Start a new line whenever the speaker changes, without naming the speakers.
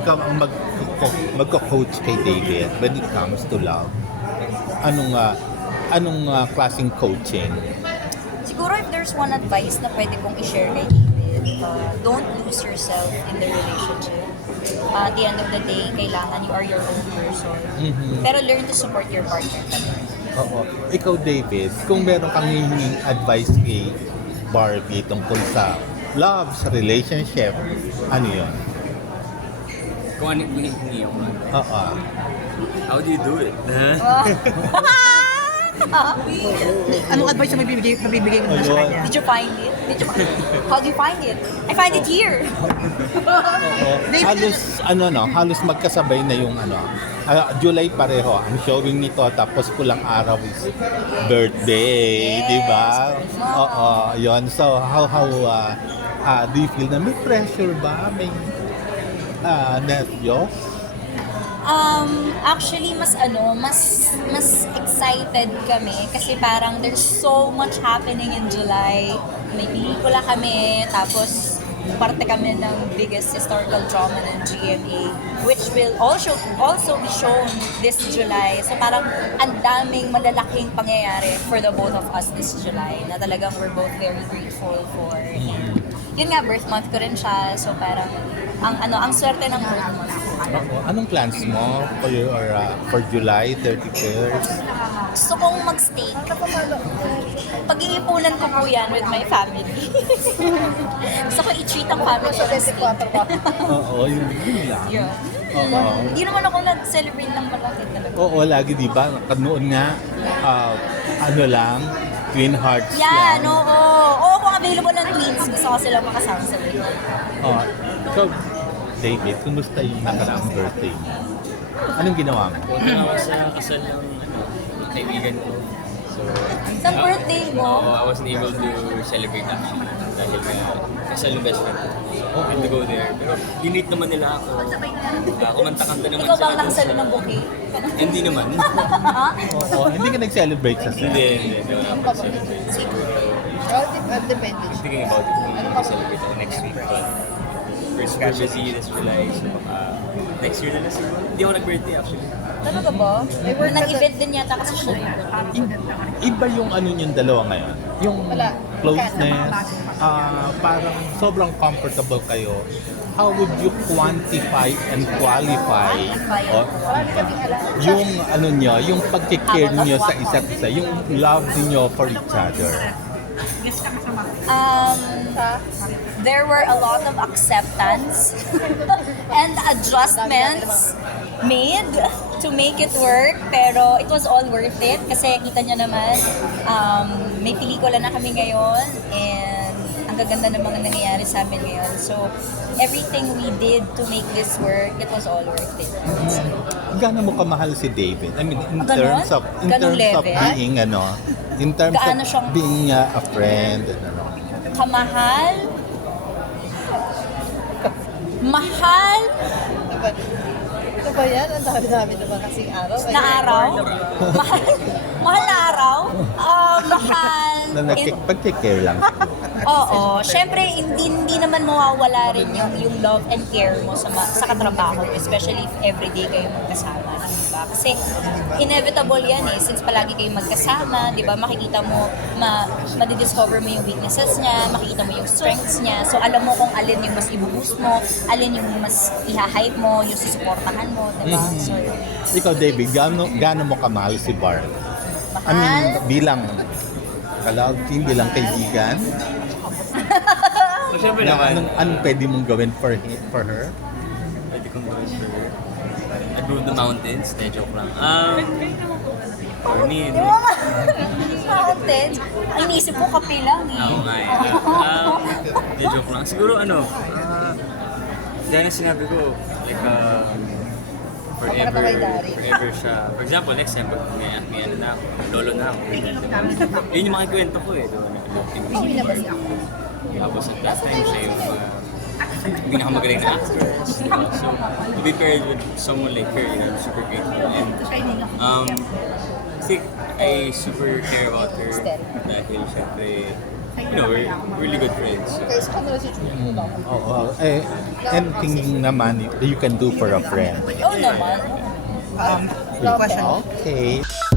ikaw ang magko-coach kay David when it comes to love, anong klaseng coaching?
Siguro if there's one advice na pwede kong i-share kay David, don't lose yourself in the relationship. At the end of the day, kailangan you are your own person. Pero learn to support your partner.
Oo. Ikaw, David, kung meron kang hihinging advice kay Barbie tungkol sa love, sa relationship, ano yun?
Kung ano yung hinihingi ko.
Oo.
How do you do it?
Anong advice na mabibigay mo na sa kanya?
Did you find it? How do you find it? I find it here.
Halos magkasabay na yung July pareho. Ang showing nito tapos pulang araw is birthday,
Yes.
di ba? Oo, yun. So, how do you feel na may pressure ba? May nervyos?
Actually mas excited kami kasi parang there's so much happening in July. May pelikula kami, tapos parte kami ng biggest historical drama ng GMA, which will also be shown this July. So parang ang daming malalaking pangyayari for the both of us this July na talagang we're both very grateful for. And yun nga, birth month ko rin siya. So parang ang swerte ng birth month.
Anong plans mo for July 31st?
Gusto kong mag-steak. Pag-iipunan ko po yan with my family. Gusto ko i-treat ang family ng steak.
Oo, yun lang.
Yeah.
Oo.
Hindi naman ako nag-celebrate ng malaki talaga.
Oo, lagi di ba? Noon nga, Twin Hearts
Yan,
lang.
oo. Oo, kung available ng twins, gusto ko silang makasama sa birthday.
So, David, kumusta yung nakaraang birthday mo? Anong ginawa mo?
Punta ako sa kasal ng kaibigan ko. So,
Sa birthday mo,
I wasn't able to celebrate actually dahil kasal ng best friend ko. So, I had to go there. Pero dinate naman nila ako. Kumanta-kanta naman
ikaw bang
sila.
nakasalo ng bouquet?
Hindi naman.
Oo, hindi ka nag-celebrate sa set.
Hindi. Wala ako celebrate.
Depende.
Thinking about it, maybe celebrate ako next week. But we're super busy this July, so next year na lang siguro. Hindi ako nag-birthday actually.
Talaga ba? Nag-event din yata kasi siya.
Iba yung yung dalawa ngayon. Yung closeness, parang sobrang comfortable kayo. How would you quantify and qualify yung yung pagkikare niyo sa isa't isa, yung love niyo for each other?
There were a lot of acceptance and adjustments made to make it work, pero it was all worth it kasi kita nyo naman, may pelikula na kami ngayon and ang gaganda ng mga nangyayari sa amin ngayon. So, everything we did to make this work, it was all worth it.
Gaano mo kamahal si David? I mean, in
Ganon?
terms of
Ganong level?
being in terms
Gaano
of
siyang-
being a friend and
Kamahal? Mahal?
Ano ba yan? Ang dami-dami naman kasing araw.
Na araw? Mahal na araw? Mahal.
pagkikare lang.
Oo, syempre hindi naman mawawala rin yung love and care mo sa katrabaho, especially if everyday kayo magkasama, di ba? Kasi inevitable yan since palagi kayo magkasama, di ba? Makikita mo, madidiscover mo yung weaknesses niya, makikita mo yung strengths niya. So alam mo kung alin yung mas ibuboost mo, alin yung mas iha-hype mo, yung susuportahan mo, di ba? So,
Ikaw, David, gaano mo kamahal si Barb? I mean,
mahal.
bilang ka-love team, bilang kaibigan,
So, syempre
na
naman,
anong pwede mong gawin for her?
pwede kong gawin for Above the Mountains. Joke lang. For me,
mountains. Ang inisip ko kape lang
ako nga joke lang. Siguro dahil na sinabi ko, like, forever siya. For example, next time, pag may na ako, lolo na ako. Yun yung mga kwento ko Tapos at that time, siya yung pinakamagaling na actors. So, to be paired with someone like her, I'm super grateful. And I think I super care about her dahil syempre you know, we're really good friends.
Kasi kanila si Julie ba?
Oo. Anything naman you can do for a friend.
Oo naman.
Question.
Okay.